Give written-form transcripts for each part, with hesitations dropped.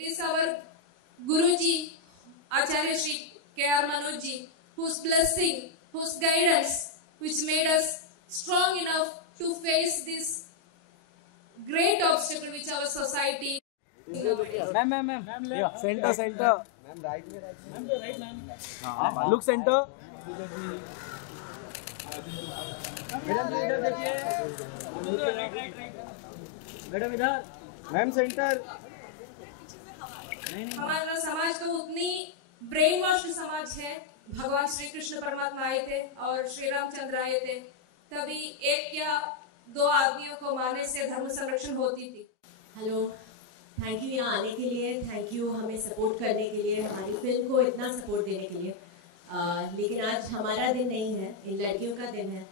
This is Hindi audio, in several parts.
It is our Guruji, Acharya Shri K.R. Manojji, whose blessing, whose guidance, which made us strong enough to face this great obstacle which our society. Ma'am. Center. Ma'am, right. Look center. Madam इधर. Ma'am centre. हमारा समाज तो उतनी ब्रेन वॉश समाज है. भगवान श्री कृष्ण परमात्मा आए थे और श्री रामचंद्र आए थे, तभी एक या दो आदमियों को मारने से धर्म संरक्षण होती थी. हेलो, थैंक यू यहाँ आने के लिए, थैंक यू हमें सपोर्ट करने के लिए, हमारी फिल्म को इतना सपोर्ट देने के लिए. लेकिन आज हमारा दिन नहीं है, इन लड़कियों का दिन है.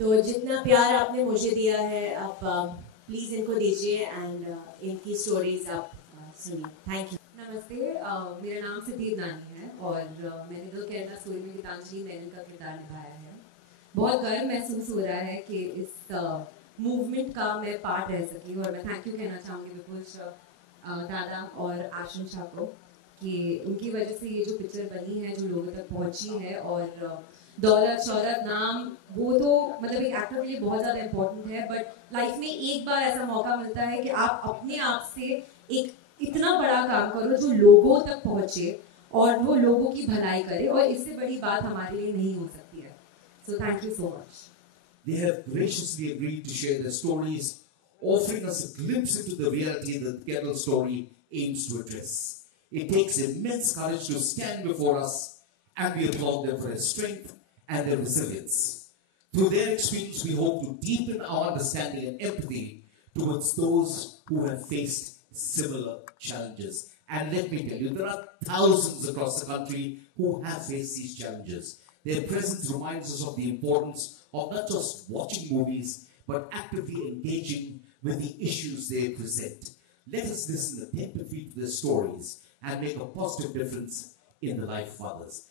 तो जितना प्यार आपने मुझे दिया है, आप प्लीज़ इनको दीजिए एंड इनकी स्टोरीज आप सुनिए. Thank you. नमस्ते, मेरा नाम सिद्धि नानी है और मैंने द केरला स्टोरी में गीतांजलि मेनन का किरदार निभाया है. बहुत गर्व महसूस हो रहा है कि इस मूवमेंट का मैं पार्ट रह सकी और मैं थैंक यू कहना चाहूँगी विपुल दादा और आशम शाह को कि उनकी वजह से ये जो पिक्चर बनी है, जो लोगों तक पहुँची है. और दौलत शौहरत नाम वो तो मतलब एक एक्टर के लिए बहुत ज़्यादा इम्पोर्टेंट है, बट लाइफ में एक बार ऐसा मौका मिलता है कि आप अपने आप से एक इतना बड़ा काम करो जो लोगों तक पहुँचे और वो लोगों की भलाई करे, और इससे बड़ी बात हमारे लिए नहीं हो सकती है. So thank you so much. They have graciously agreed to share their stories, offering us a glimpse into the reality that the Kerala story aims to address. It takes immense courage to stand before us, and we applaud them for their strength and their resilience. Through their experience, we hope to deepen our understanding and empathy towards those who have faced similar challenges. And let me tell you, there are thousands across the country who have faced these challenges. Their presence reminds us of the importance of not just watching movies, but actively engaging with the issues they present. Let us listen attentively to their stories and make a positive difference in the life of others.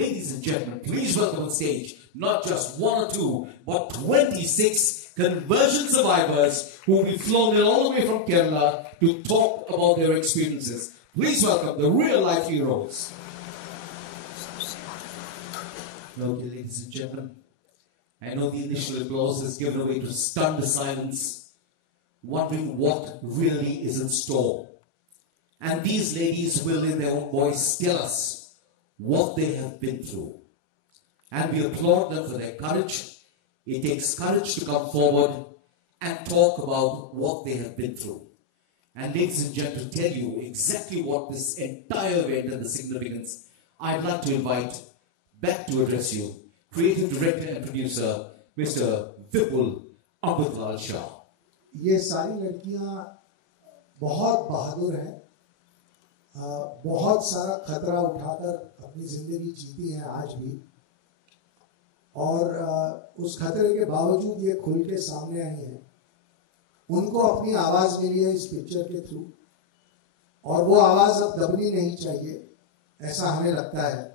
Ladies and gentlemen, please welcome on stage not just one or two, but 26 conversion survivors who will be flown in all the way from Kerala to talk about their experiences. Please welcome the real life heroes. Okay, ladies and gentlemen, I know the initial applause is given away to stunned silence, wondering what really is in store. And these ladies will, in their own voice, tell us what they have been through. And we applaud them for their courage. It takes courage to come forward and talk about what they have been through. And ladies and gentlemen, to tell you exactly what this entire event and the significance, I'd like to invite back to address you, creative director and producer, Mr. Vipul Amritlal Shah. ये सारी लड़कियां बहुत बहादुर हैं, बहुत सारा खतरा उठाकर अपनी जिंदगी जीती हैं आज भी, और उस खतरे के बावजूद ये खुल के सामने आई हैं. उनको अपनी आवाज़ मिली है इस पिक्चर के थ्रू, और वो आवाज़ अब दबनी नहीं चाहिए, ऐसा हमें लगता है.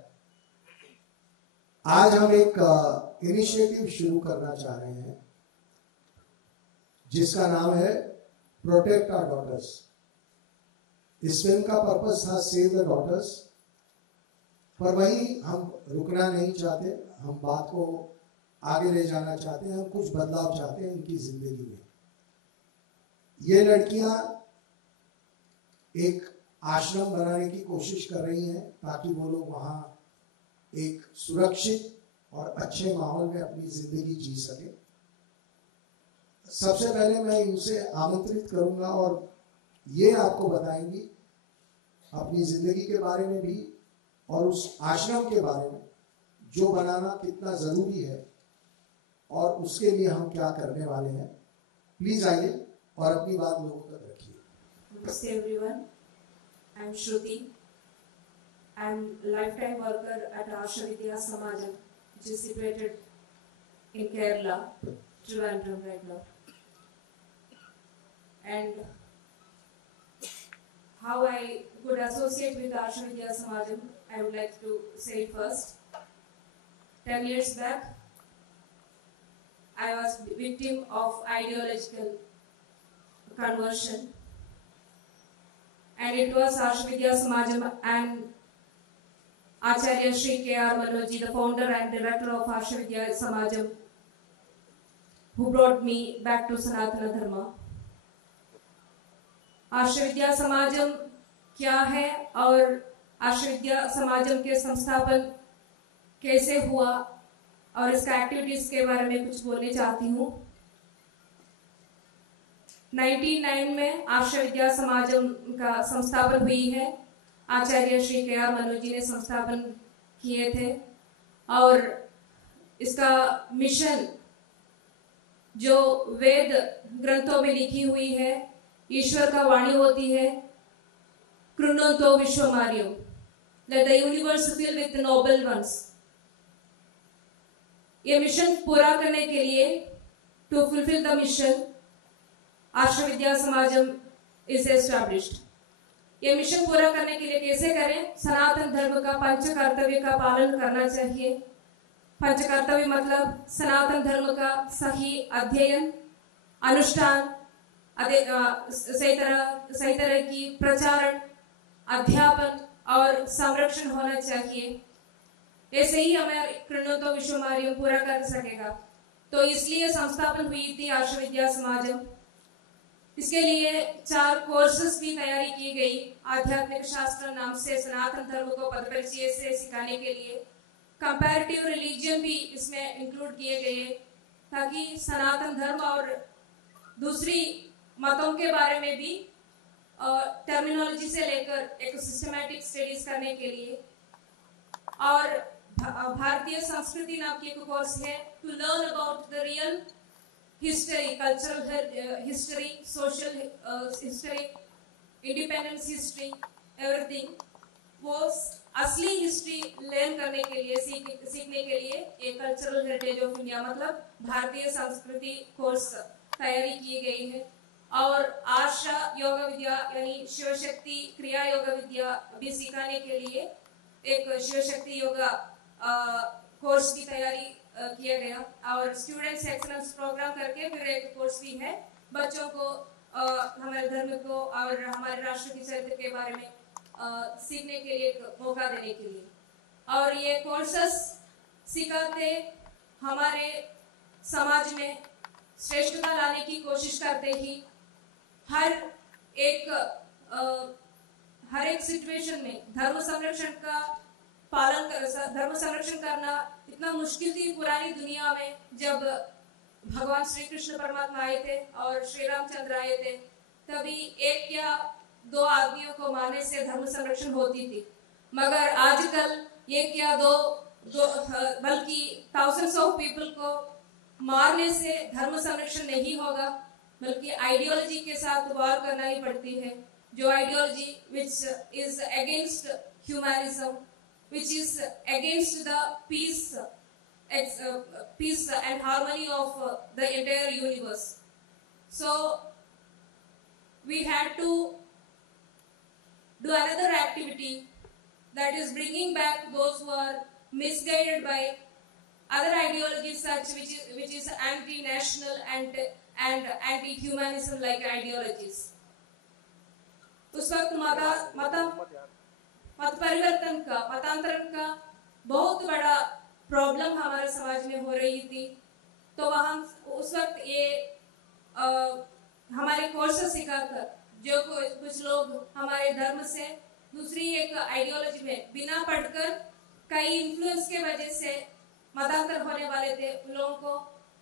आज हम एक इनिशिएटिव शुरू करना चाह रहे हैं जिसका नाम है प्रोटेक्ट आवर डॉटर्स. इस फिल्म का पर्पस था सेव द डॉटर्स, पर वहीं हम रुकना नहीं चाहते, हम बात को आगे ले जाना चाहते हैं, हम कुछ बदलाव चाहते हैं उनकी जिंदगी में. ये लड़कियां एक आश्रम बनाने की कोशिश कर रही हैं ताकि वो लोग वहाँ एक सुरक्षित और अच्छे माहौल में अपनी जिंदगी जी सके. सबसे पहले मैं इनसे आमंत्रित करूंगा और ये आपको बताएंगी अपनी जिंदगी के बारे में भी और उस आश्रम के बारे में जो बनाना कितना जरूरी है और उसके लिए हम क्या करने वाले हैं. प्लीज आइए और अपनी बात लोगों तक रखिए. Namaste everyone. I'm Shruti. I'm lifetime worker at Asha Vidya Samajam, which is situated in Kerala, Trivandrum right now. And how I could associate with Asha Vidya Samajam, I would like to say it first. 10 years back, I was victim of ideological conversion, and it was Arshvidya Samajam and Acharya Shri K.R. Manoji, the founder and director of Arshvidya Samajam, who brought me back to Sanatana Dharma. आर्षविद्या Samaj क्या है और आर्षविद्या समाजम के संस्थापन कैसे हुआ और इसका एक्टिविटीज के बारे में कुछ बोलने चाहती हूँ। 99 में आर्षविद्या समाजम का संस्थापन हुई है। आचार्य श्री के.आर. मनोजी ने संस्थापन किए थे और इसका मिशन जो वेद ग्रंथों में लिखी हुई है, ईश्वर का वाणी होती है, कृण्वन्तो विश्वमार्यं, let the universe fill with the noble ones। ये मिशन पूरा करने के लिए, to fulfill the mission, Arshavidya Samajam is established। ये मिशन पूरा करने के लिए कैसे करें? सनातन धर्म का पंच कर्तव्य का पालन करना चाहिए। पंच कर्तव्य मतलब सनातन धर्म का सही अध्ययन, अनुष्ठान, सही तरह की प्रचारण, अध्यापन और संरक्षण होना चाहिए। ऐसे ही हमें कृण्वन्तो विश्वमार्यं पूरा कर सकेगा। तो इसलिए संस्थापन हुई थी आर्षविद्या समाजम। इसके लिए 4 कोर्सेस की तैयारी की गई। आध्यात्मिक शास्त्र नाम से सनातन धर्म को पद परिचय से सिखाने के लिए कंपैरेटिव रिलीजन भी इसमें इंक्लूड किए गए, ताकि सनातन धर्म और दूसरी मतों के बारे में भी टर्मिनोलॉजी से लेकर एक सिस्टमैटिक स्टडीज करने के लिए। और भारतीय संस्कृति नाम की एक कोर्स है, to learn about the real history, cultural history, social history, independence history, everything. वो असली हिस्ट्री लर्न करने के लिए, सीखने के लिए एक कल्चरल हेरिटेज ऑफ इंडिया मतलब भारतीय संस्कृति कोर्स तैयारी की गई है। और आशा योग विद्या यानी शिव शक्ति क्रिया योग विद्या भी सिखाने के लिए एक शिव शक्ति योगा कोर्स की तैयारी किया गया। और स्टूडेंट्स एक्सलेंस प्रोग्राम करके फिर एक कोर्स भी है बच्चों को हमारे धर्म को और हमारे राष्ट्र की चरित्र के बारे में सीखने के लिए एक मौका देने के लिए। और ये कोर्सेस सिखाते हमारे समाज में श्रेष्ठता लाने की कोशिश करते ही हर एक सिचुएशन में धर्म संरक्षण करना इतना मुश्किल थी पुरानी दुनिया में। जब भगवान श्री कृष्ण परमात्मा आए थे और श्री रामचंद्र आए थे, तभी 1 या 2 आदमियों को मारने से धर्म संरक्षण होती थी। मगर आजकल 1 या 2 बल्कि thousands of people को मारने से धर्म संरक्षण नहीं होगा, बल्कि आइडियोलॉजी के साथ वार करना ही पड़ती है। जो ideology which is against humanism, which is against the peace and harmony of the entire universe. So we had to do another activity, that is bringing back those who are misguided by other ideologies such which is anti-national and anti-humanism like ideologies। उस वक्त मत परिवर्तन का, मतांतरण का बहुत बड़ा प्रॉब्लम हमारे समाज में हो रही थी। तो वहाँ उस वक्त ये हमारे कोर्स सिखाकर जो कुछ लोग हमारे धर्म से दूसरी एक आइडियोलॉजी में बिना पढ़कर कई इन्फ्लुएंस के वजह से मतांतर होने वाले थे, उन लोगों को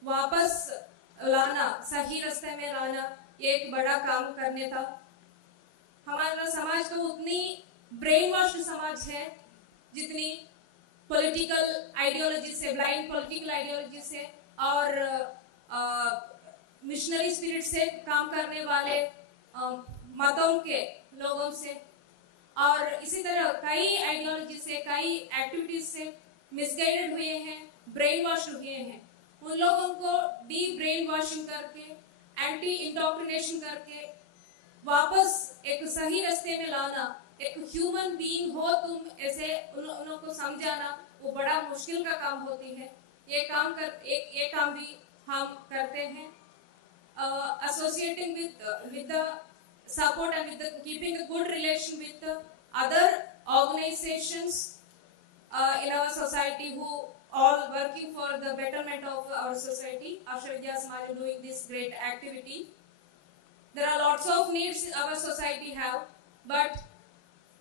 वापस लाना, सही रास्ते में लाना, ये एक बड़ा काम करने था। हमारा समाज तो उतनी ब्रेन वॉश समाज है जितनी पॉलिटिकल आइडियोलॉजी से, ब्लाइंड पॉलिटिकल आइडियोलॉजी से और मिशनरी स्पिरिट से काम करने वाले मतों के लोगों से, और इसी तरह कई आइडियोलॉजी से, कई एक्टिविटीज से मिसगाइडेड हुए हैं, ब्रेन वॉश हुए हैं। उन लोगों को डी ब्रेन वॉशिंग करके, एंटी इंडोक्ट्रिनेशन करके वापस एक सही रास्ते में लाना, एक ह्यूमन बीइंग हो तुम, ऐसे उन लोगों को समझाना वो बड़ा मुश्किल का काम होती है। ये काम भी हम करते हैं। Associating with the support and with keeping a good relation with other organizations in our society who all working for the betterment of our society. Asha Vidya Samaj is doing this great activity. There are lots of needs our society have, but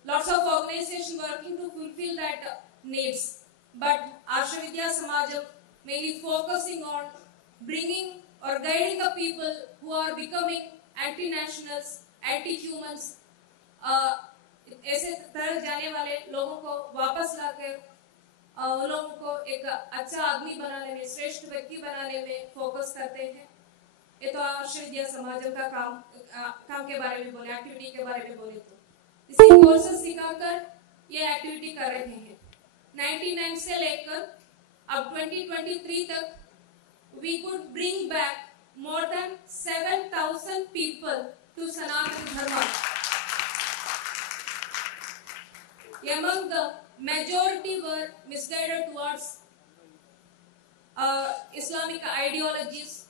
lots of organizations working to fulfill that needs. But Asha Vidya Samajam mainly focusing on bringing or guiding the people who are becoming anti-nationals, anti-humans, ऐसे तरह जाने वाले लोगों को वापस लाकर उन लोगों को एक अच्छा आदमी बनाने में, श्रेष्ठ व्यक्ति बनाने में फोकस करते हैं। ये तो आशा विद्या समाजम का काम के बारे में बोले, एक्टिविटी के बारे में बोले तो इसी कोर्सेस सिखाकर ये एक्टिविटी कर रहे हैं। 99 से लेकर अब 2023 तक we could bring back more than 7,000 people to Sanatana Dharma. Among the majority were misguided towards Islamic ideologies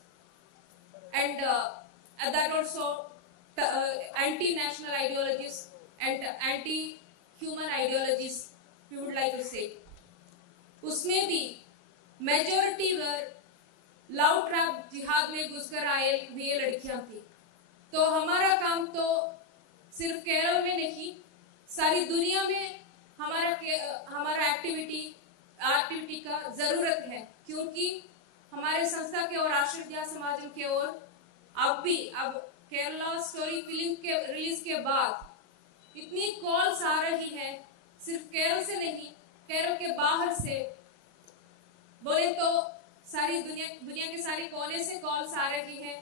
and that also anti-national ideologies and anti-human ideologies, we would like to say. उसमें भी majority were लव ट्रैप जिहाद में घुसकर आए हुए लड़कियां थी। तो हमारा काम तो सिर्फ केरल में नहीं, सारी दुनिया में हमारा एक्टिविटी का जरूरत है, क्योंकि हमारे संस्था के और आशा विद्या समाजम के ओर अब केरला स्टोरी फिल्म के रिलीज के बाद इतनी कॉल्स आ रही है, सिर्फ केरल से नहीं, केरल के बाहर से बोले तो सारी दुनिया के सारे कोने से कॉल्स आ रही है।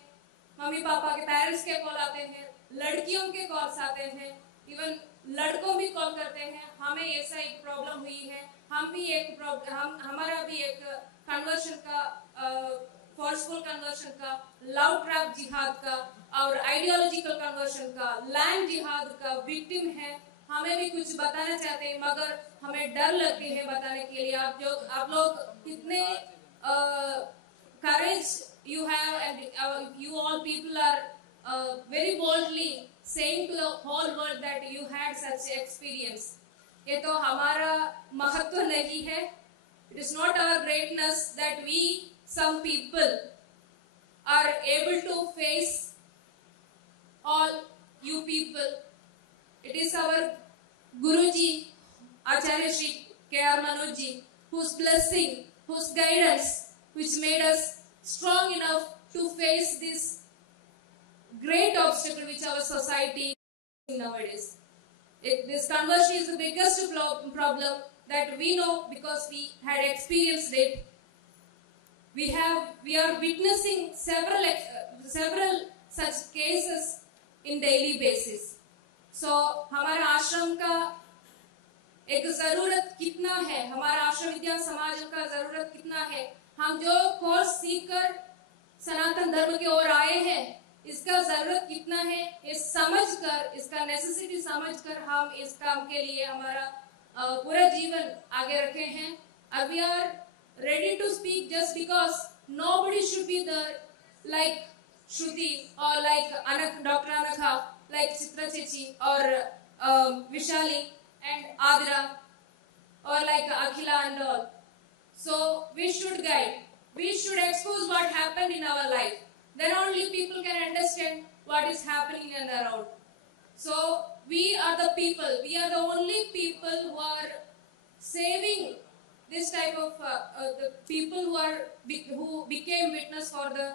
मम्मी पापा के पेरेंट्स के कॉल आते हैं, लड़कियों के कॉल्स आते हैं, इवन लड़कों भी कॉल करते हैं, हमें ऐसा एक प्रॉब्लम हुई है, हमारा भी एक कन्वर्शन का फोर्सफुल कन्वर्शन का, लव ट्रैप जिहाद का और आइडियोलॉजिकल कन्वर्शन का, लैंड जिहाद का विक्टिम है। हमें भी कुछ बताना चाहते हैं मगर हमें डर लगती है बताने के लिए। आप लोग कितने courage you have, and you all people are very boldly saying to the whole world that you had such experience. ये तो हमारा महत्व नहीं है। It is not our greatness that we, some people, are able to face all you people. It is our Guruji, Acharya Shri K.R. Manojji, whose blessing, whose guidance, which made us strong enough to face this great obstacle which our society is nowadays. This conversion is the biggest problem that we know because we had experienced it. We are witnessing several such cases in daily basis. So हमारा आश्रम का एक जरूरत कितना है, हमारा आश्रम विद्या समाज का जरूरत कितना है, हम जो कोर्स सीखकर सनातन धर्म की ओर आए हैं इसका जरूरत कितना है, इस समझकर, इसका नेसेसिटी समझकर हम इस काम के लिए हमारा पूरा जीवन आगे रखे हैं। And we are ready to speak just because nobody should be there like Shruti or like Dr. Anakha, like Chitra Chechi or Vishali and Adra or like Akhila and all. So we should guide, we should expose what happened in our life. Then only people can understand what is happening and around. So we are the people, we are the only people who are saving this type of the people who became witness for the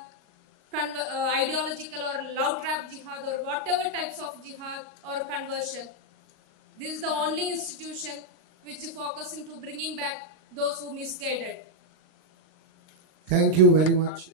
ideological or love trap jihad or whatever types of jihad or conversion. This is the only institution which is focusing to bringing back those who misguided. Thank you very much.